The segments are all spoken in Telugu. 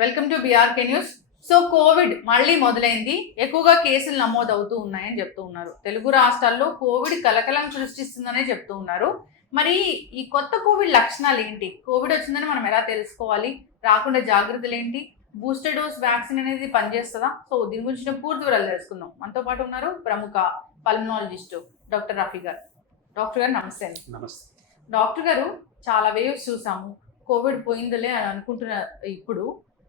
Welcome to BRK news. So Covid మళ్ళీ మొదలైంది, ఎక్కువగా కేసులు నమోదవుతూ ఉన్నాయని చెప్తూ ఉన్నారు. తెలుగు రాష్ట్రాల్లో కోవిడ్ కలకలం సృష్టిస్తుందనే చెప్తూ ఉన్నారు. మరి ఈ కొత్త కోవిడ్ లక్షణాలు ఏంటి? కోవిడ్ వచ్చిందని మనం ఎలా తెలుసుకోవాలి? రాకుండా జాగ్రత్తలు ఏంటి? బూస్టర్ డోస్ వ్యాక్సిన్ అనేది పనిచేస్తుందా? సో దీని గురించి పూర్తి వివరాలు తెలుసుకుందాం. మనతో పాటు ఉన్నారు ప్రముఖ పల్మనాలజిస్టు డాక్టర్ రఫీ గారు. డాక్టర్ గారు నమస్తే. నమస్తే డాక్టర్ గారు, చాలా వేవ్స్ చూసాము. కోవిడ్ పోయిందలే అని అనుకుంటున్న ఇప్పుడు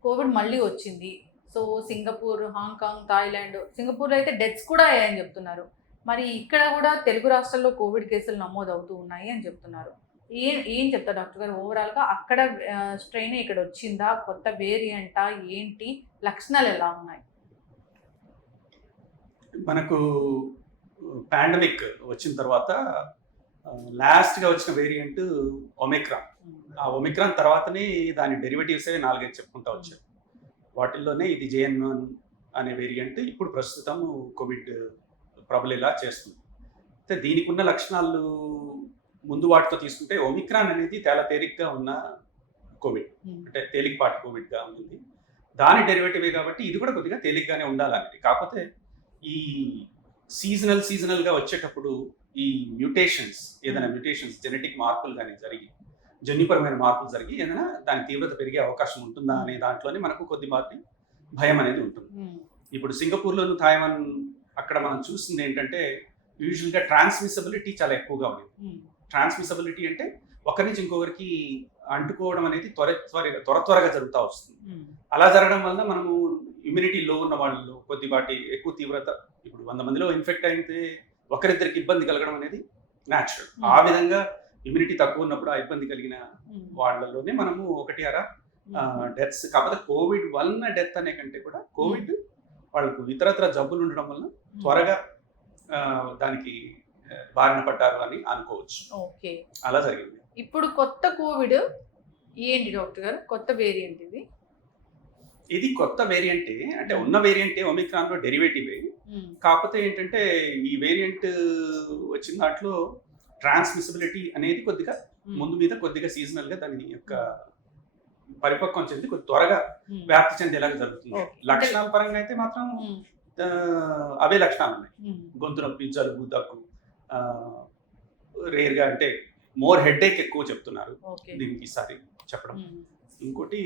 కోవిడ్ మళ్ళీ వచ్చింది. సో సింగపూర్, హాంకాంగ్, థాయిలాండ్, సింగపూర్లో అయితే డెత్స్ కూడా అయ్యాయని చెప్తున్నారు. మరి ఇక్కడ కూడా తెలుగు రాష్ట్రాల్లో కోవిడ్ కేసులు నమోదవుతూ ఉన్నాయి అని చెప్తున్నారు. ఏం చెప్తారు డాక్టర్ గారు? ఓవరాల్గా అక్కడ స్ట్రెయిన్ ఇక్కడ వచ్చిందా, కొత్త వేరియంటా, ఏంటి లక్షణాలు ఎలా ఉన్నాయి? మనకు పాండమిక్ వచ్చిన తర్వాత లాస్ట్గా వచ్చిన వేరియంట్ ఒమిక్రాన్. ఆ ఒమిక్రాన్ తర్వాతనే దాని డెరివేటివ్సే 4-5 చెప్పుకుంటూ వచ్చారు. వాటిల్లోనే ఇది JN.1 అనే వేరియంట్ ఇప్పుడు ప్రస్తుతం కోవిడ్ ప్రబలేలా చేస్తుంది. అయితే దీనికి ఉన్న లక్షణాలు ముందు వాటితో తీసుకుంటే ఒమిక్రాన్ అనేది చాలా తేలిగ్గా ఉన్న కోవిడ్, అంటే తేలికపాటి కోవిడ్గా ఉంది. దాని డెరివేటివే కాబట్టి ఇది కూడా కొద్దిగా తేలిగ్గానే ఉండాలనేది. కాకపోతే ఈ సీజనల్గా వచ్చేటప్పుడు ఈ మ్యూటేషన్స్, ఏదైనా మ్యూటేషన్స్, జెనెటిక్ మార్పులు కానీ జరిగి, జన్యుపరమైన మార్పులు జరిగి ఏదైనా దాని తీవ్రత పెరిగే అవకాశం ఉంటుందా అనే దాంట్లోనే మనకు కొద్దిపాటి భయం అనేది ఉంటుంది. ఇప్పుడు సింగపూర్లోను, తాయివాన్ అక్కడ మనం చూసింది ఏంటంటే యూజువల్గా ట్రాన్స్మిసబిలిటీ చాలా ఎక్కువగా ఉంది. ట్రాన్స్మిసబిలిటీ అంటే ఒకరి నుంచి ఇంకొకరికి అంటుకోవడం అనేది త్వరగా జరుగుతూ వస్తుంది. అలా జరగడం వల్ల మనము ఇమ్యూనిటీ లో ఉన్న వాళ్ళు కొద్దిపాటి ఎక్కువ తీవ్రత, ఇప్పుడు 100 మందిలో ఇన్ఫెక్ట్ అయితే ఒకరిద్దరికి ఇబ్బంది కలగడం అనేది న్యాచురల్. ఆ విధంగా ఇమ్యూనిటీ తక్కువ ఉన్నప్పుడు ఆ ఇబ్బంది కలిగిన వాళ్ళలోనే మనము 1-6 డెత్స్. కాకపోతే కోవిడ్ వలన డెత్ అనే కంటే కూడా కోవిడ్ వాళ్ళకు ఇతరత్ర జబ్బులు ఉండడం వల్ల త్వరగా దానికి బారిన పడ్డారు అని అనుకోవచ్చు. ఓకే, అలా జరిగింది. ఇప్పుడు కొత్త కోవిడ్ ఏంటి డాక్టర్ గారు? కొత్త వేరియంట్ ఇది కొత్త వేరియంటే, అంటే ఉన్న వేరియంటే ఒమిక్రాన్ లో డెరివేటివే. కాకపోతే ఏంటంటే ఈ వేరియంట్ వచ్చిన దాంట్లో ట్రాన్స్మిసిబిలిటీ అనేది కొద్దిగా ముందు మీద కొద్దిగా సీజనల్ గా దాని యొక్క పరిపక్వం చెంది కొద్ది త్వరగా వ్యాప్తి చెందేలాగా జరుగుతుంది. లక్షణాల పరంగా అయితే మాత్రం అవే లక్షణాలు ఉన్నాయి. గొంతు నొప్పి, జలుబు, దగ్గు, రేర్గా అంటే మోర్ హెడేక్ ఎక్కువ చెప్తున్నారు దీనికి ఈసారి చెప్పడం. ఇంకోటి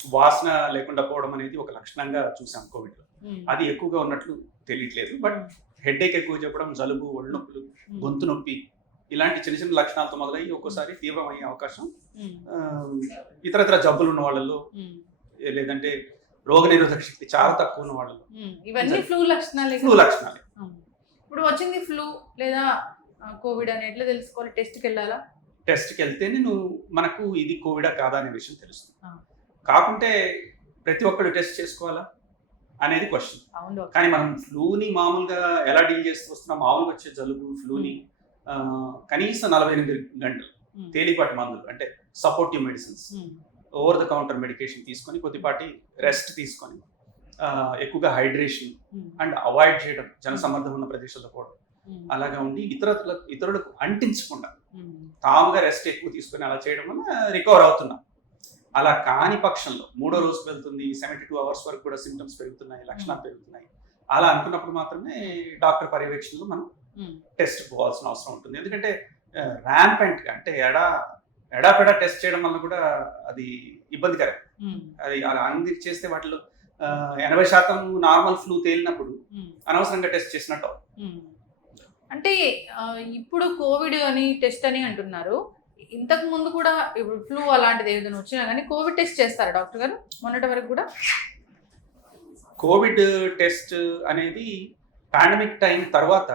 వాసన లేకుండా పోవడం అనేది ఒక లక్షణంగా చూసాం కోవిడ్లో. అది ఎక్కువగా ఉన్నట్లు తెలియట్లేదు, బట్ హెడేక్ ఎక్కువ చెప్పడం, జలుబు, ఒళ్ళు నొప్పులు, గొంతు నొప్పి ఇలాంటి చిన్న చిన్న లక్షణాలతో మొదలయ్యి ఒక్కోసారి తీవ్రమయ్యే అవకాశం ఇతరత్ర జబ్బులు ఉన్న వాళ్ళలో, లేదంటే రోగనిరోధక శక్తి చాలా తక్కువ ఉన్న వాళ్ళలో. ఇవన్నీ ఫ్లూ లక్షణాలే. ఇప్పుడు వచ్చింది ఫ్లూ లేదా కోవిడ్ అని ఎట్లా తెలుసుకోవాలి? టెస్ట్కి వెళ్ళాలా? టెస్ట్కి వెళ్తేనే మనకు ఇది కోవిడా కాదా అనే విషయం తెలుస్తుంది. కాకుంటే ప్రతి ఒక్కరు టెస్ట్ చేసుకోవాలా అనేది క్వశ్చన్. కానీ మనం ఫ్లూని మామూలుగా ఎలా డీల్ చేస్తూ వస్తున్నాం, మామూలుగా వచ్చే జలుబు, ఫ్లూని కనీసం 48 గంటలు తేలిపాటి మందులు, అంటే supportive medicines, over the counter medication తీసుకొని కొద్దిపాటి రెస్ట్ తీసుకొని, ఎక్కువగా హైడ్రేషన్ అండ్ అవాయిడ్ చేయడం, జనసమ్మర్దం ఉన్న ప్రదేశాల్లో పోవడం, అలాగా ఉండి ఇతరులకు అంటించకుండా తాముగా రెస్ట్ ఎక్కువ తీసుకొని అలా చేయడం వల్ల రికవర్ అవుతున్నాం. అలా కాని పక్షంలో 3వ రోజుకు వెళ్తుంది, 72 అవర్స్ వరకు కూడా సిమ్టమ్స్ పెరుగుతున్నాయి, లక్షణాలు పెరుగుతున్నాయి, అలా అనుకున్నప్పుడు మాత్రమే డాక్టర్ పర్యవేక్షణలో మనం టెస్ట్ పోవాల్సిన అవసరం ఉంటుంది. ఎందుకంటే ర్యాంపెంట్గా అంటే ఎడాపెడా టెస్ట్ చేయడం వల్ల కూడా అది ఇబ్బందికరం. అది అలా అందరికి చేస్తే వాటిలో 80% నార్మల్ ఫ్లూ తేలినప్పుడు అనవసరంగా టెస్ట్ చేసినట్టు. అంటే ఇప్పుడు కోవిడ్ అని టెస్ట్ అని అంటున్నారు. ఇంతకు ముందు కూడా ఇప్పుడు ఫ్లూ అలాంటిది ఏదైనా వచ్చినా కానీ కోవిడ్ టెస్ట్ చేస్తారా డాక్టర్ గారు? మొన్నటి వరకు కూడా కోవిడ్ టెస్ట్ అనేది పాండమిక్ టైం తర్వాత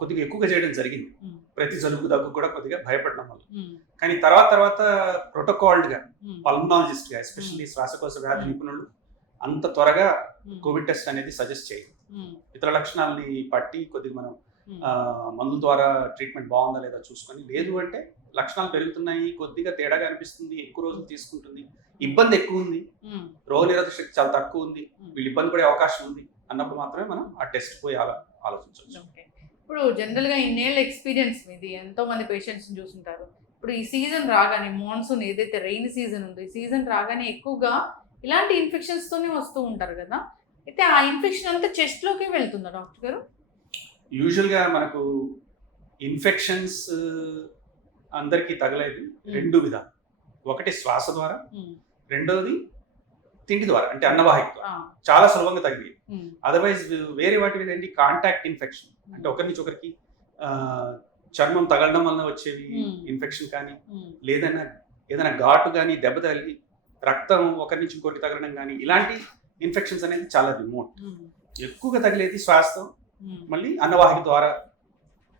కొద్దిగా ఎక్కువగా చేయడం జరిగింది. ప్రతి జలుబు, దగ్గు కూడా కొద్దిగా భయపడడం వల్ల. కానీ తర్వాత ప్రోటోకాల్డ్గా పల్మనాలజిస్ట్గా, ఎస్పెషల్లీ శ్వాసకోశ వ్యాధి నిపుణులు అంత త్వరగా కోవిడ్ టెస్ట్ అనేది సజెస్ట్ చేయరు. ఇతర లక్షణాలని పట్టి కొద్దిగా మనం మందుల ద్వారా ట్రీట్మెంట్ బాగుందా లేదా చూసుకొని, లేదు అంటే లక్షణాలు పెరుగుతున్నాయి, కొద్దిగా తేడాగా అనిపిస్తుంది, ఎక్కువ రోజులు తీసుకుంటుంది, ఇబ్బంది ఎక్కువ ఉంది, రోగనిరోధక శక్తి చాలా తక్కువ ఉంది, వీళ్ళు ఇబ్బంది పడే అవకాశం ఉంది అన్నప్పుడు మాత్రమే మనం ఆ టెస్ట్ పోయి ఆలోచించవచ్చు. ఇప్పుడు జనరల్గా ఇన్నేళ్ళ ఎక్స్పీరియన్స్ మీది, ఎంతో మంది పేషెంట్స్ని చూసుంటారు. ఇప్పుడు ఈ సీజన్ రాగానే మాన్సూన్ ఏదైతే రెయిన్ సీజన్ ఉందో ఈ సీజన్ రాగానే ఎక్కువగా ఇలాంటి ఇన్ఫెక్షన్స్ తోనే వస్తూ ఉంటారు కదా. అయితే ఆ ఇన్ఫెక్షన్ అంతా చెస్ట్ లోకే వెళ్తుందా డాక్టర్ గారు? యూజువల్గా మనకు ఇన్ఫెక్షన్స్ అందరికీ తగలేదు రెండు విధాలు. ఒకటి శ్వాస ద్వారా, రెండోది తిండి ద్వారా అంటే అన్నవాహిక ద్వారా చాలా సులభంగా తగ్గి. అదర్వైజ్ వేరే వాటి మీద ఏంటి కాంటాక్ట్ ఇన్ఫెక్షన్ అంటే ఒకరి నుంచి ఒకరికి చర్మం తగలడం వలన వచ్చేవి ఇన్ఫెక్షన్ కానీ, లేదన్నా ఏదైనా ఘాటు కానీ దెబ్బ తగిలి రక్తం ఒకరి నుంచి ఇంకోటి తగలడం కానీ, ఇలాంటి ఇన్ఫెక్షన్స్ అనేది చాలా రిమోట్. ఎక్కువగా తగిలేది శ్వాసతో, మళ్ళీ అన్నవాహిక ద్వారా,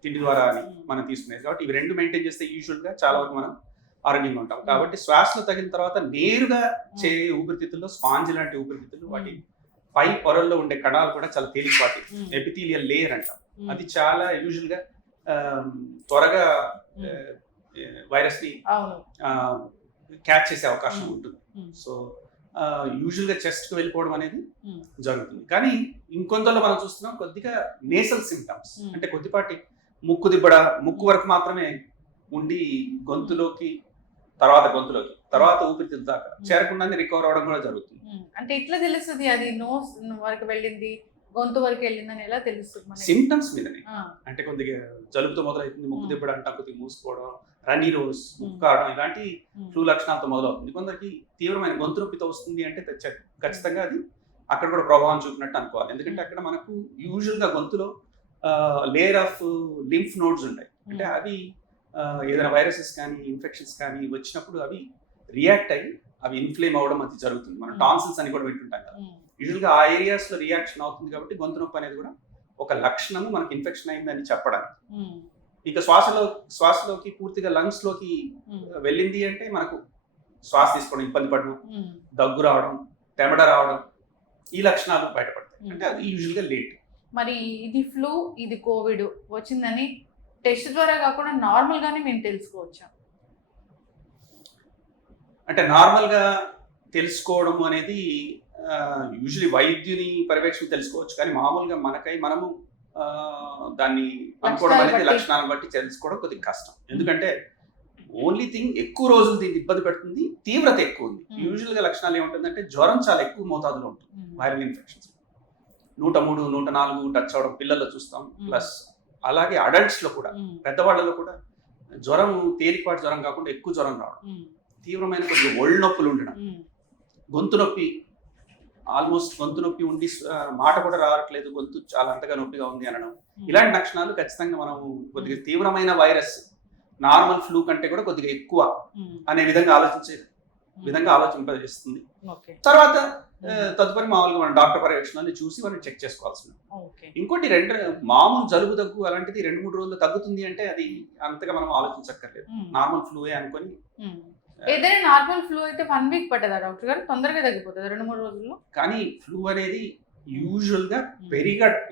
తిండి ద్వారా అని మనం తీసుకునేది. కాబట్టి ఇవి రెండు మెయింటైన్ చేస్తే యూజువల్గా చాలా వరకు మనం ఆరోగ్యంగా ఉంటాం. కాబట్టి శ్వాసలో తగిన తర్వాత నేరుగా చేరే ఊపిరితిత్తుల్లో స్పాంజ్ లాంటి ఊపిరితిత్తులు, వాటి పై పొరల్లో ఉండే కణాలు కూడా చాలా తేలికపాటి ఎపిథీలియల్ లేయర్ అంటాం. అది చాలా యూజువల్గా త్వరగా వైరస్ ని క్యాచ్ చేసే అవకాశం ఉంటుంది. సో యూజువల్గా చెస్ట్కి వెళ్ళిపోవడం అనేది జరుగుతుంది. కానీ ఇంకొంతలో మనం చూస్తున్నాం కొద్దిగా నేసల్ సిమ్టమ్స్ అంటే కొద్దిపాటి ముక్కు దిబ్బడ, ముక్కు వరకు మాత్రమే ఉండి గొంతులోకి తర్వాత ఊపిరితిత్తుల దాకా చేరకుండానే రికవర్ అవడం కూడా జరుగుతుంది. అంటే ఎట్లా తెలుస్తుంది అది నోస్ వరకు వెళ్ళింది గొంతు వరకు వెళ్ళిందని ఎలా తెలుస్తుంది? సిమ్టమ్స్ మీదనే. అంటే కొద్దిగా జలుబుతో మొదలవుతుంది, ముక్కు దిబ్బడ అంటా కొద్దిగా మూసుకోవడం, రన్నీ రోస్, ముక్కు కావడం, ఇలాంటి ఫ్లూ లక్షణాలతో మొదలవుతుంది. కొందరికి తీవ్రమైన గొంతు నొప్పితో వస్తుంది అంటే ఖచ్చితంగా అది అక్కడ కూడా ప్రభావం చూపినట్టు అనుకోవాలి. ఎందుకంటే అక్కడ మనకు యూజువల్గా గొంతులో లేయర్ ఆఫ్ లింఫ్ నోడ్స్ ఉంటాయి. అంటే అవి ఏదైనా వైరసెస్ కానీ ఇన్ఫెక్షన్స్ కానీ వచ్చినప్పుడు అవి రియాక్ట్ అయ్యి అవి ఇన్ఫ్లేమ్ అవ్వడం అది జరుగుతుంది. మనం టాన్సిల్స్ అని కూడా వింటుంటాం కదా. యూజువల్గా ఆ ఏరియాస్లో రియాక్షన్ అవుతుంది. కాబట్టి గొంతు నొప్పి అనేది కూడా ఒక లక్షణము మనకి ఇన్ఫెక్షన్ అయిందని చెప్పడానికి. ఇక శ్వాసలోకి పూర్తిగా లంగ్స్ లోకి వెళ్ళింది అంటే మనకు శ్వాస తీసుకోవడం ఇబ్బంది పడడం, దగ్గు రావడం, తెమడ రావడం, ఈ లక్షణాలు బయటపడతాయి. అంటే అది యూజువల్గా లేట్. మరి ఇది ఫ్లూ, ఇది కోవిడ్ వచ్చిందని టెస్ట్ ద్వారా కాకుండా నార్మల్ గానే మేము తెలుసుకోవచ్చా? అంటే నార్మల్ గా తెలుసుకోవడం అనేది యూజువలీ వైద్యుని పర్యవేక్షణ తెలుసుకోవచ్చు. కానీ మామూలుగా మనము దాన్ని అనుకోవడం అనేది లక్షణాలను బట్టి తెలుసుకోవడం కొద్దిగా కష్టం. ఎందుకంటే ఓన్లీ థింగ్ ఎక్కువ రోజులు దీన్ని ఇబ్బంది పెడుతుంది, తీవ్రత ఎక్కువ ఉంది. యూజువల్గా లక్షణాలు ఏముంటుందంటే జ్వరం చాలా ఎక్కువ మోతాదులో ఉంటుంది. వైరల్ ఇన్ఫెక్షన్స్ 103, 104 టచ్ అవడం పిల్లల్లో చూస్తాం. ప్లస్ అలాగే అడల్ట్స్ లో కూడా, పెద్దవాళ్ళలో కూడా జ్వరం తేలికపాటి జ్వరం కాకుండా ఎక్కువ జ్వరం రావడం, తీవ్రమైన కొద్దిగా ఒళ్ళు నొప్పులు ఉండడం, గొంతు నొప్పి, ఆల్మోస్ట్ గొంతు నొప్పి ఉండి మాట కూడా రావట్లేదు, గొంతు చాలా అంతగా నొప్పిగా ఉంది అనడం, ఇలాంటి లక్షణాలు ఖచ్చితంగా మనం కొద్దిగా తీవ్రమైన వైరస్ నార్మల్ ఫ్లూ కంటే కూడా కొద్దిగా ఎక్కువ అనే విధంగా ఆలోచింపజేస్తుంది. తర్వాత తదుపరి మామూలుగా మనం డాక్టర్ పర్యవేక్షణని చూసి మనం చెక్ చేసుకోవాల్సి ఉంటుంది. ఇంకోటి మామూలు జలుబు దగ్గు అలాంటిది 2-3 రోజులు తగ్గుతుంది అంటే అది అంతగా మనం ఆలోచించక్కర్లేదు. నార్మల్ ఫ్లూయే అనుకొని. ఏదైనా నార్మల్ ఫ్లూ అయితే 1 వీక్ పట్టదా డాక్టర్ గారు? తొందరగా తగ్గిపోతుంది 2-3 రోజుల్లో. కానీ ఫ్లూ అనేది యూజువల్ గా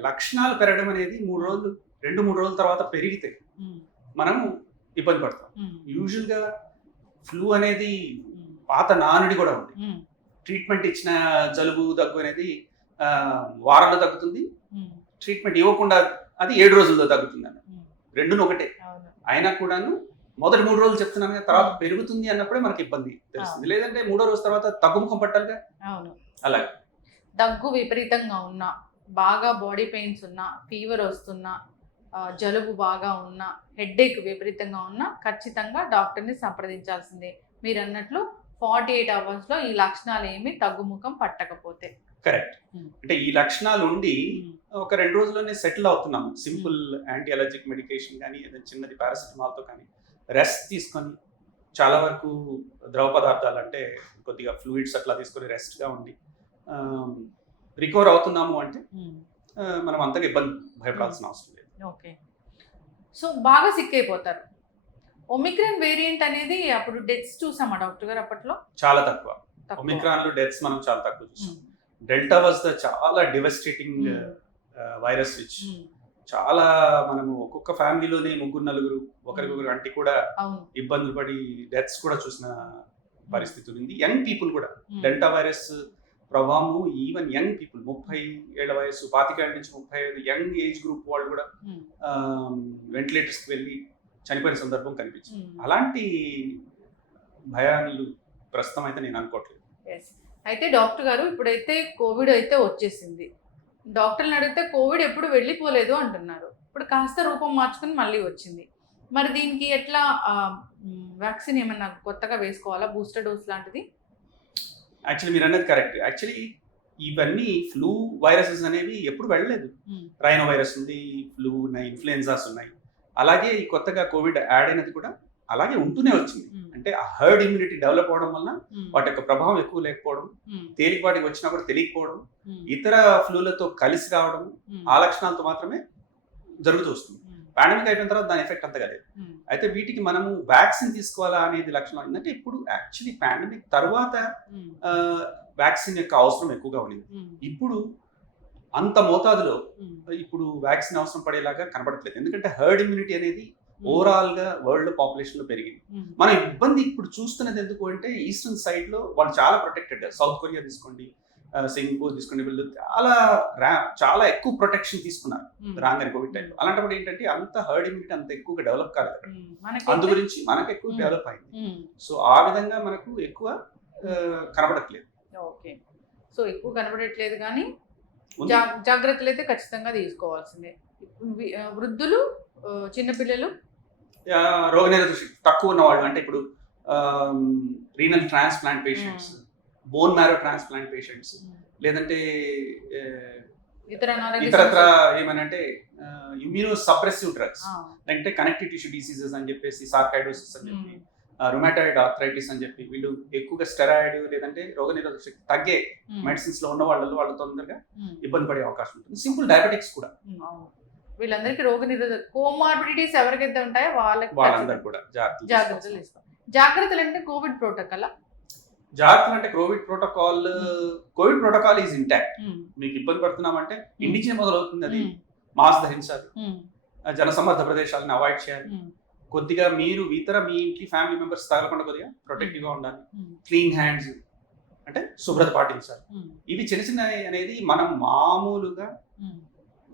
లక్షణాలు పెరగడం అనేది 2-3 రోజుల తర్వాత పెరిగితే మనము ఇబ్బంది పడతాం. యూజువల్ గా ఫ్లూ అనేది పాత నానుడి కూడా ఉంది. ట్రీట్మెంట్ ఇచ్చిన జలుబు దగ్గు అనేది వారంలో తగ్గుతుంది, ట్రీట్మెంట్ ఇవ్వకుండా అది 7 రోజుల్లో తగ్గుతుంది అన్న. రెండును ఒకటే. అయినా కూడాను మొదటి 3 రోజులు చెప్తున్నాను కదా, తర్వాత పెరుగుతుంది అన్నప్పుడే మనకి ఇబ్బంది తెలుస్తుంది. లేదంటే 3వ రోజు తర్వాత తగ్గుముఖం పట్టాలిగా. అలాగే దగ్గు విపరీతంగా ఉన్నా, బాగా బాడీ పెయిన్స్ ఉన్నా, ఫీవర్ వస్తున్నా, జలుబు బాగా ఉన్నా, హెడ్ఏక్ విపరీతంగా ఉన్నా ఖచ్చితంగా డాక్టర్ని సంప్రదించాల్సిందే. మీరు అన్నట్లు 48 hours లో ఈ లక్షణాలు ఏమి తగ్గుముఖం పట్టకపోతే. కరెక్ట్. అంటే ఈ లక్షణాలు ఉండి ఒక 2 రోజుల్లోనే సెటిల్ అవుతున్నాము. సింపుల్ యాంటీ అలర్జిక్ మెడికేషన్ కానీ ఏదైనా చిన్నది పారాసిటమాల్తో కానీ రెస్ట్ తీసుకొని, చాలా వరకు ద్రవ పదార్థాలు అంటే కొద్దిగా ఫ్లూయిడ్స్ అట్లా తీసుకొని రెస్ట్గా ఉండి రికవర్ అవుతున్నాము అంటే మనం అంతగా భయపడాల్సిన అవసరం లేదు. ఓకే. సో బాగా సిక్ అయిపోతారు. ఒమిక్రాన్ వేరియంట్ అనేది అప్పుడు డెత్స్ చూసామా డాక్టర్ గారు అప్పట్లో? చాలా తక్కువ. ఒమిక్రాన్ లో డెత్స్ మనం చాలా తక్కువ చూసాం. డెల్టా వాజ్ ద చాలా డివెస్టేటింగ్ వైరస్ విచ్ చాలా మనము ఒక్కొక్క ఫ్యామిలీలోనే 3-4 ఒకరికొకరు అంటి కూడా ఇబ్బందులు పడి డెత్స్ కూడా చూసిన పరిస్థితి ఉంది. యంగ్ పీపుల్ కూడా డెల్టా వైరస్ ప్రభావము ఈవెన్ యంగ్ పీపుల్ 30 ఏళ్ల వయసు 25 నుంచి 35 యంగ్ ఏజ్ గ్రూప్ వాళ్ళు కూడా వెంటిలేటర్స్కి వెళ్ళి చనిపోయిన సందర్భం కనిపించింది. అలాంటి భయాలు ప్రస్తుతం అయితే నేను అనుకోవట్లేదు. అయితే డాక్టర్ గారు ఇప్పుడైతే కోవిడ్ అయితే వచ్చేసింది, డాక్టర్ని అడిగితే కోవిడ్ ఎప్పుడు వెళ్ళిపోలేదు అంటున్నారు. ఇప్పుడు కాస్త రూపం మార్చుకుని మళ్ళీ వచ్చింది. మరి దీనికి ఎట్లా వ్యాక్సిన్ ఏమన్నా కొత్తగా వేసుకోవాలా, బూస్టర్ డోస్ లాంటిది? యాక్చువల్లీ మీరు అన్నది కరెక్ట్. యాక్చువల్లీ ఇవన్నీ ఫ్లూ వైరసెస్ అనేవి ఎప్పుడు వెళ్ళలేదు. రైనో వైరస్ ఉంది, ఫ్లూ ఉన్నాయి, ఇన్ఫ్లుయెన్జాస్ ఉన్నాయి. అలాగే ఈ కొత్తగా కోవిడ్ యాడ్ అయినది కూడా అలాగే ఉంటూనే వచ్చింది. అంటే ఆ హర్డ్ ఇమ్యూనిటీ డెవలప్ అవడం వల్ల వాటి యొక్క ప్రభావం ఎక్కువ లేకపోవడం, తేలికపాటికి వచ్చినా కూడా తెలియకపోవడం, ఇతర ఫ్లూలతో కలిసి రావడం, ఆ లక్షణాలతో మాత్రమే జరుగుతూ వస్తుంది. పాండమిక్ అయిపోయిన తర్వాత దాని ఎఫెక్ట్ అంతగా లేదు. అయితే వీటికి మనము వ్యాక్సిన్ తీసుకోవాలా అనేది లక్షణం ఏంటంటే, ఇప్పుడు యాక్చువల్లీ పాండమిక్ తర్వాత వ్యాక్సిన్ యొక్క అవసరం ఎక్కువగా ఉంది. ఇప్పుడు అంత మోతాదులో ఇప్పుడు వ్యాక్సిన్ అవసరం పడేలాగా కనబడట్లేదు. ఎందుకంటే హర్డ్ ఇమ్యూనిటీ అనేది ఓవరాల్ గా వరల్డ్ పాపులేషన్ లో పెరిగింది. మన ఇబ్బంది ఇప్పుడు చూస్తున్నది ఎందుకు అంటే, ఈస్టర్న్ సైడ్ లో వాళ్ళు చాలా ప్రొటెక్టెడ్. సౌత్ కొరియా తీసుకోండి, సింగపూర్ తీసుకోండి, వీళ్ళు చాలా ఎక్కువ ప్రొటెక్షన్ తీసుకున్నారు రాగానే కోవిడ్ టైంలో. అలాంటప్పుడు ఏంటంటే అంత హర్డ్ ఇమ్యూనిటీ అంత ఎక్కువగా డెవలప్ కాలేదు అక్కడ. అందు గురించి మనకు ఎక్కువ డెవలప్ అయింది. సో ఆ విధంగా మనకు ఎక్కువ కనబడట్లేదు. ఓకే, సో ఎక్కువ కనబడట్లేదు కానీ జాగ్రత్తలు అయితే ఖచ్చితంగా తీసుకోవాల్సిందే. వృద్ధులు, చిన్నపిల్లలు, రోగనిరోధక శక్తి తక్కువ ఉన్న వాళ్ళు, అంటే ఇప్పుడు renal transplant patients, bone marrow transplant patients, లేదంటే ఇతరత్ర ఏమనంటే ఇమ్యూనో సప్రెసివ్ డ్రగ్స్, అంటే కనెక్టివ్ టిష్యూ డిసీజెస్ అని చెప్పేసి, సార్కైడోసిస్ అని చెప్పి, రుమాటాయిడ్ ఆర్థరైటిస్ అని చెప్పి, వీళ్ళు ఎక్కువగా స్టెరాయిడ్ లేదంటే రోగనిరోధక శక్తి తగ్గే మెడిసిన్స్ లో ఉన్న వాళ్ళు తొందరగా ఇబ్బంది పడే అవకాశం ఉంటుంది. సింపుల్ డయాబెటిక్స్ కూడా, వీళ్ళందరికీ రోగనిరోధక కోమార్బిడిటీస్ ఎవరికైతే ఉంటాయో వాళ్ళందరూ కూడా జాగ్రత్తలు తీసుకోవాలి. జాగ్రత్తలు అంటే కోవిడ్ ప్రోటోకాల్, జాగ్రత్తలు అంటే కోవిడ్ ప్రోటోకాల్ ఈజ్ ఇంటాక్ట్. మీకు ఇబ్బంది పడుతున్నామంటే ఇంటి నుంచి మొదలవుతుంది. అది మాస్క్ ధరించాలి, జనసమ్మర్ద ప్రదేశాలను అవాయిడ్ చేయాలి, కొద్దిగా మీరు మీ ఇంటి ఫ్యామిలీ మెంబర్స్ తగలకుండా కొద్దిగా ప్రొటెక్టివ్ గా ఉండాలి, క్లీన్ హ్యాండ్స్ అంటే శుభ్రత పాటించాలి. ఇవి చిన్న చిన్న అనేది మనం మామూలుగా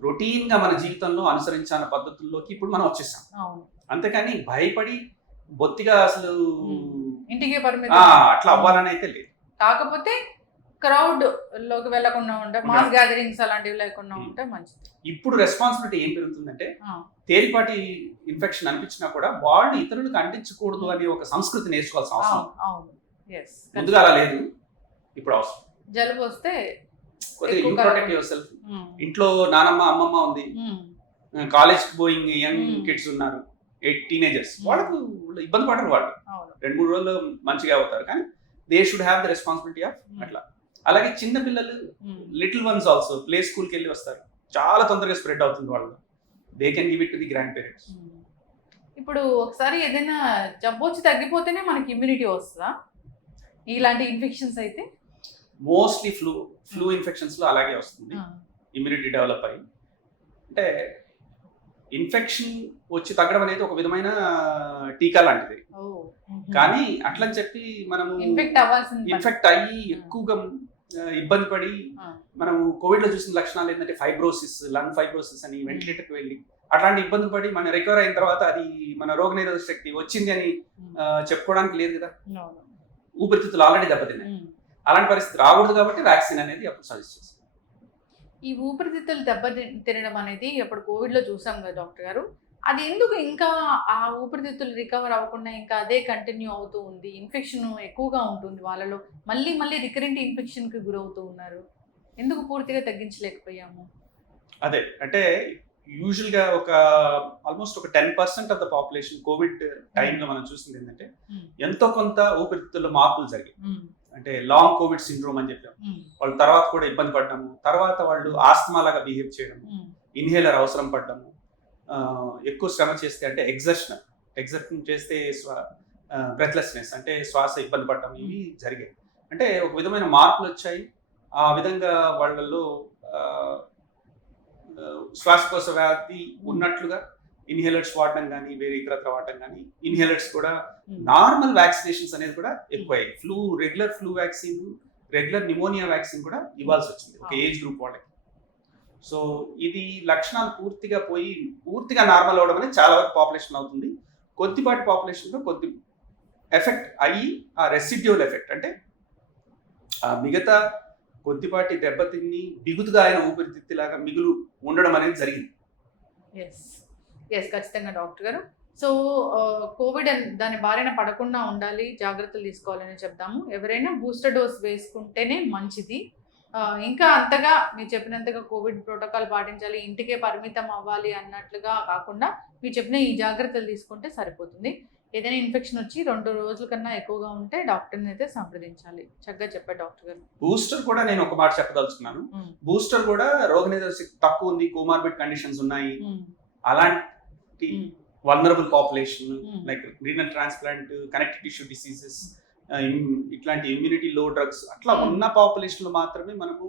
రొటీన్ గా మన జీవితంలో అనుసరించాల పద్ధతుల్లోకి ఇప్పుడు మనం వచ్చేసాం. అంతేకాని భయపడి బొత్తిగా అసలు ఇంటికి అట్లా అవ్వాలని అయితే లేదు. కాకపోతే క్రౌడ్ లోకి వెళ్లకుండా ఉంటే, మాస్ గ్యాదరింగ్స్ అలాంటివి లేకుండా ఉంటే మంచిది. ఇప్పుడు రెస్పాన్సిబిలిటీ ఏం పెరుగుతుందంటే, తేలిపాటి ఇన్ఫెక్షన్ అనిపించినా కూడా వాళ్ళు ఇతరులకు అంటించకూడదు అనే ఒక సంస్కృతి నేర్చుకోవాల్సిన అవసరం. ముందుగా అలా లేదు, ఇప్పుడు అవసరం. జలుబు వస్తే ఇంట్లో నానమ్మ అమ్మమ్మ ఉంది, కాలేజ్ కి గోయింగ్ యంగ్ కిడ్స్ ఉన్నారు, టీనేజర్స్, వాళ్ళకు ఇబ్బంది పడరు. వాళ్ళు 2-3 రోజులు మంచిగా అవుతారు, కానీ they should have the responsibility of అట్లా. అలాగే చిన్న పిల్లలు, లిటిల్ వన్స్ ఆల్సో ప్లే స్కూల్కి వెళ్ళి వస్తారు, చాలా తొందరగా స్ప్రెడ్ అవుతుంది వాళ్ళు. They can give it to the grand parents. ఇప్పుడు ఒకసారి ఏదైనా జబ్బు వచ్చి తగ్గిపోతేనే మనకి ఇమ్యూనిటీ వస్తుందా ఇలాంటి ఇన్ఫెక్షన్స్ అయితే? మోస్ట్లీ ఫ్లూ ఇన్ఫెక్షన్స్ లో అలాగే వస్తుంది, ఇమ్యూనిటీ డెవలప్ అయ్యి. అంటే ఇన్ఫెక్షన్ వచ్చి తగ్గడం అనేది ఒక విధమైన టీకా లాంటిది. కానీ అట్లని చెప్పి మనము ఇన్ఫెక్ట్ అయ్యి ఎక్కువగా ఇబ్బంది పడి, మనము కోవిడ్ లో చూసిన లక్షణాలు ఏంటంటే ఫైబ్రోసిస్, లంగ్ ఫైబ్రోసిస్ అని వెంటిలేటర్కి వెళ్ళి అట్లాంటి ఇబ్బంది పడి మనం రికవర్ అయిన తర్వాత అది మన రోగనిరోధక శక్తి వచ్చింది అని చెప్పుకోవడానికి లేదు కదా. ఊపిరితిత్తులు ఆల్రెడీ దెబ్బతిన్నాయి. అలాంటి పరిస్థితి రాకూడదు కాబట్టి వ్యాక్సిన్ అనేది అప్పుడు సజెస్ట్ చేస్తాం. ఈ ఊపిరితిత్తులు తినడం అనేది అప్పుడు కోవిడ్లో చూసాం కదా డాక్టర్ గారు, అది ఎందుకు ఇంకా ఆ ఊపిరితిత్తులు రికవర్ అవ్వకుండా ఇంకా అదే కంటిన్యూ అవుతూ ఉంది, ఇన్ఫెక్షన్ ఎక్కువగా ఉంటుంది వాళ్ళలో, మళ్ళీ రికరెంట్ ఇన్ఫెక్షన్కి గురవుతూ ఉన్నారు, ఎందుకు పూర్తిగా తగ్గించలేకపోయాము? అదే అంటే యూజువల్గా ఆల్మోస్ట్ ఒక 10% ఆఫ్ ద పాపులేషన్ కోవిడ్ టైంలో మనం చూసింది ఏంటంటే ఎంతో కొంత ఊపిరితిత్తుల్లో మార్పులు జరిగాయి. అంటే లాంగ్ కోవిడ్ సిండ్రోమ్ అని చెప్పాము, వాళ్ళు తర్వాత కూడా ఇబ్బంది పడ్డాము, తర్వాత వాళ్ళు ఆస్తమా లాగా బిహేవ్ చేయడము, ఇన్హేలర్ అవసరం పడ్డాము, ఎక్కువ శ్రమ చేస్తే అంటే ఎగ్జర్షన్ చేస్తే బ్రెత్లెస్నెస్ అంటే శ్వాస ఇబ్బంది పడ్డం, ఇవి జరిగాయి. అంటే ఒక విధమైన మార్పులు వచ్చాయి. ఆ విధంగా వాళ్ళల్లో శ్వాసకోశ వ్యాధి ఉన్నట్లుగా ఇన్హేలర్స్ వాడడం కానీ, వేరే ఇతరత్ర వాడడం కానీ, ఇన్హేలర్స్ కూడా నార్మల్ వ్యాక్సినేషన్స్ అనేది కూడా ఎక్కువయ్యాయి. Regular flu vaccine, regular pneumonia vaccine కూడా ఇవ్వాల్సి వచ్చింది ఒక ఏజ్ గ్రూప్ వాళ్ళకి. సో ఇది లక్షణాలు పూర్తిగా నార్మల్ అవడం అనేది చాలా వరకు పాపులేషన్ అవుతుంది. కొద్దిపాటి పాపులేషన్లో కొద్ది ఎఫెక్ట్ అయ్యి ఆ రెసిడ్యూల్ ఎఫెక్ట్ అంటే ఆ మిగతా కొద్దిపాటి దెబ్బతిని బిగుతుగా ఆయన ఊపిరితిత్తులాగా మిగులు ఉండడం అనేది జరిగింది. ఎస్ ఖచ్చితంగా డాక్టర్ గారు. సో కోవిడ్ దాని బారిన పడకుండా ఉండాలి, జాగ్రత్తలు తీసుకోవాలని చెప్దాము. ఎవరైనా బూస్టర్ డోస్ వేసుకుంటేనే మంచిది. ఇంకా అంతగా మీరు చెప్పినంతగా కోవిడ్ ప్రోటోకాల్ పాటించాలి, ఇంటికే పరిమితం అవ్వాలి అన్నట్లుగా కాకుండా మీరు చెప్పిన ఈ జాగ్రత్తలు తీసుకుంటే సరిపోతుంది. ఏదైనా ఇన్ఫెక్షన్ వచ్చి 2 రోజుల కన్నా ఎక్కువగా ఉంటే డాక్టర్ని అయితే సంప్రదించాలి. చక్కగా చెప్పారు డాక్టర్ గారు. బూస్టర్ కూడా నేను ఒక మాట చెప్పదలుచుకున్నాను. బూస్టర్ కూడా రోగనిరోధక శక్తి తక్కువ ఉంది, కోమార్బిడ్ కండిషన్స్ ఉన్నాయి, అలాంటి vulnerable population like renal transplant, connective tissue diseases, ఇట్లాంటి ఇమ్యూనిటీ లో డ్రగ్స్ అట్లా ఉన్న పాపులేషన్ లో మాత్రమే మనము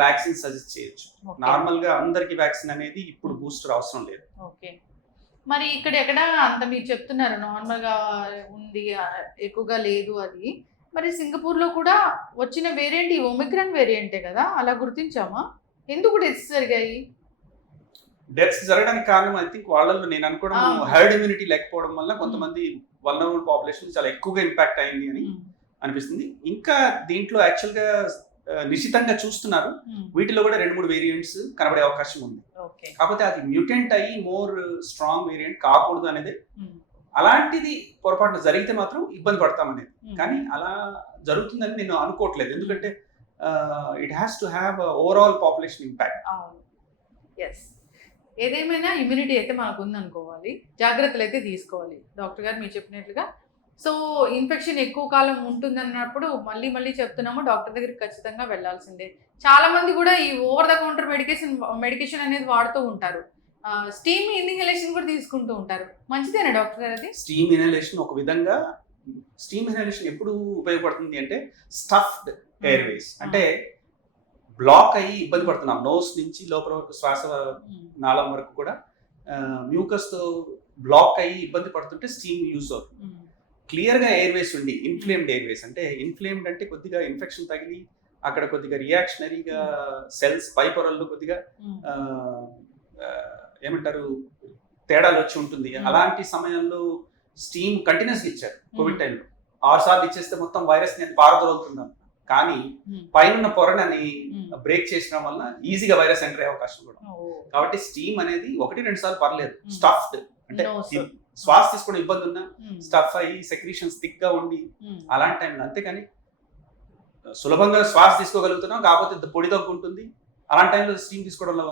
వ్యాక్సిన్ సజెస్ట్ చేయొచ్చు. నార్మల్ గా అందరికి వ్యాక్సిన్ అనేది ఇప్పుడు బూస్టర్ అవసరం లేదు. ఓకే, మరి ఇక్కడ ఎక్కడ అంత మీరు చెప్తున్నారు నార్మల్ గా ఉంది, ఎక్కువగా లేదు అది. మరి సింగపూర్ లో కూడా వచ్చిన వేరియంట్ ఈ ఒమిక్రాన్ వేరియంటే కదా, అలా గుర్తించామా? ఎందుకు డెత్స్ జరిగాయి? డెత్స్ జరగడానికి కారణం ఐ థింక్ వాళ్ళల్లో నేను అనుకోవడం హెర్డ్ ఇమ్యూనిటీ లేకపోవడం వల్ల కొంతమంది వల్నరబుల్ పాపులేషన్ చాలా ఎక్కువగా ఇంపాక్ట్ అయింది అని అనిపిస్తుంది. ఇంకా దీంట్లో యాక్చువల్ గా నిశ్చితంగా చూస్తున్నారు, వీటిలో కూడా 2-3 వేరియంట్స్ కనబడే అవకాశం ఉంది. కాకపోతే అది మ్యూటెంట్ అయ్యి మోర్ స్ట్రాంగ్ వేరియంట్ కాకూడదు అనేది, అలాంటిది పొరపాటున జరిగితే మాత్రం ఇబ్బంది పడతామనేది. కానీ అలా జరుగుతుందని నేను అనుకోవట్లేదు, ఎందుకంటే it has to have overall population impact. Yes, ఏదేమైనా ఇమ్యూనిటీ అయితే మనకు ఉందనుకోవాలి, జాగ్రత్తలు అయితే తీసుకోవాలి. డాక్టర్ గారు మీరు చెప్పినట్లుగా సో ఇన్ఫెక్షన్ ఎక్కువ కాలం ఉంటుందన్నప్పుడు మళ్ళీ మళ్ళీ చెప్తున్నాము, డాక్టర్ దగ్గరికి ఖచ్చితంగా వెళ్ళాల్సిందే. చాలా మంది కూడా ఈ ఓవర్ ద కౌంటర్ మెడికేషన్ అనేది వాడుతూ ఉంటారు, స్టీమ్ ఇన్హలేషన్ కూడా తీసుకుంటూ ఉంటారు. మంచిదేనా డాక్టర్ గారు అది? స్టీమ్ ఇన్హలేషన్ ఒక విధంగా, స్టీమ్ ఇన్హలేషన్ ఎప్పుడు ఉపయోగపడుతుంది అంటే స్టఫ్డ్ ఎయిర్వేస్, అంటే బ్లాక్ అయ్యి ఇబ్బంది పడుతున్నాం, నోస్ నుంచి లోపల వరకు శ్వాస నాళం వరకు కూడా మ్యూకస్ తో బ్లాక్ అయ్యి ఇబ్బంది పడుతుంటే స్టీమ్ యూజ్ అవుతుంది. క్లియర్ గా ఎయిర్వేస్ ఉండి ఇన్ఫ్లేమ్డ్ ఎయిర్వేస్, అంటే ఇన్ఫ్లేమ్డ్ అంటే కొద్దిగా ఇన్ఫెక్షన్ తగిలి అక్కడ కొద్దిగా రియాక్షనరీగా సెల్స్ పై పొరల్లో కొద్దిగా ఏమంటారు తేడాలు వచ్చి ఉంటుంది. అలాంటి సమయంలో స్టీమ్ కంటిన్యూస్గా ఇచ్చారు కోవిడ్ టైంలో. 6 సార్లు ఇచ్చేస్తే మొత్తం వైరస్ ని పారదోలుతున్నాం, కానీ పైన పొరని బ్రేక్ చేసిన వల్ల ఈజీగా వైరస్ ఎంటర్ అయ్యే అవకాశం కూడా. కాబట్టి స్టీమ్ అనేది 1-2 సార్లు పర్లేదు. స్టఫ్డ్ అంటే శ్వాస తీసుకోవడం ఇబ్బంది ఉన్నా స్టఫ్ అయ్యి సెక్రీషన్స్ థిక్ గా ఉండి అలాంటి టైంలో, అంతేకాని సులభంగా శ్వాస తీసుకోగలుగుతున్నాం కాకపోతే పొడి దగ్గు ఉంటుంది, అలాంటి టైంలో స్టీమ్ తీసుకోవడంలో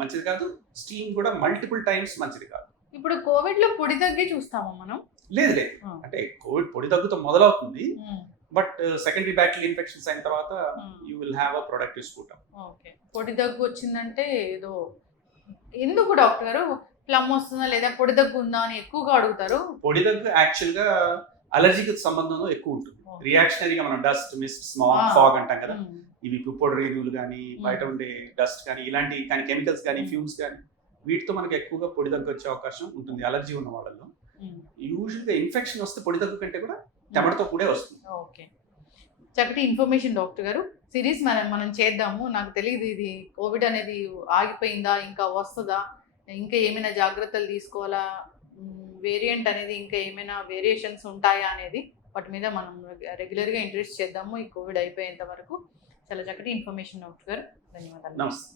మంచిది కాదు. స్టీమ్ కూడా మల్టిపుల్ టైమ్స్ మంచిది కాదు. ఇప్పుడు కోవిడ్ లో పొడి దగ్గే చూస్తామా మనం? లేదు, అంటే కోవిడ్ పొడి దగ్గుతో మొదలవుతుంది, బట్ సెకండరీ బ్యాక్టీరియల్ ఇన్ఫెక్షన్స్ అయిన తర్వాత you will have a productive sputum. Okay, పొడి దగ్గు వచ్చిందంటే ఏదో ఎందుకు డాక్టర్ గారు ప్లమ్ వస్తుందా లేదా పొడి దగ్గు ఉందా అని ఎక్కువగా అడుగుతారు. పొడి దగ్గు యాక్చువల్ గా అలర్జీకి సంబంధంలో ఎక్కువ ఉంటుంది. రియాక్షనరీగా మనం డస్ట్, మిస్ట్, స్మాగ్, ఫాగ్ అంటాం కదా, ఇవి పుప్పొడి రేణువులు కానీ బయట ఉండే డస్ట్ కానీ ఇలాంటి కానీ కెమికల్స్ కానీ ఫ్యూమ్స్ కానీ వీటితో మనకి ఎక్కువగా పొడి దగ్గు వచ్చే అవకాశం ఉంటుంది అలర్జీ ఉన్న వాళ్ళలో. యూజువల్ గా ఇన్ఫెక్షన్ వస్తే పొడి దగ్గు కంటే కూడా చెమటతో కూడా వస్తుంది. ఓకే, చక్కటి ఇన్ఫర్మేషన్ డాక్టర్ గారు. సిరీస్ మనం చేద్దాము. నాకు తెలియదు ఇది కోవిడ్ అనేది ఆగిపోయిందా, ఇంకా వస్తుందా, ఇంకా ఏమైనా జాగ్రత్తలు తీసుకోవాలా, వేరియంట్ అనేది ఇంకా ఏమైనా వేరియేషన్స్ ఉంటాయా అనేది వాటి మీద మనం రెగ్యులర్గా ఇంట్రెస్ట్ చేద్దాము ఈ కోవిడ్ అయిపోయేంత వరకు. చాలా చక్కటి ఇన్ఫర్మేషన్ డాక్టర్ గారు, ధన్యవాదాలు. నమస్తే.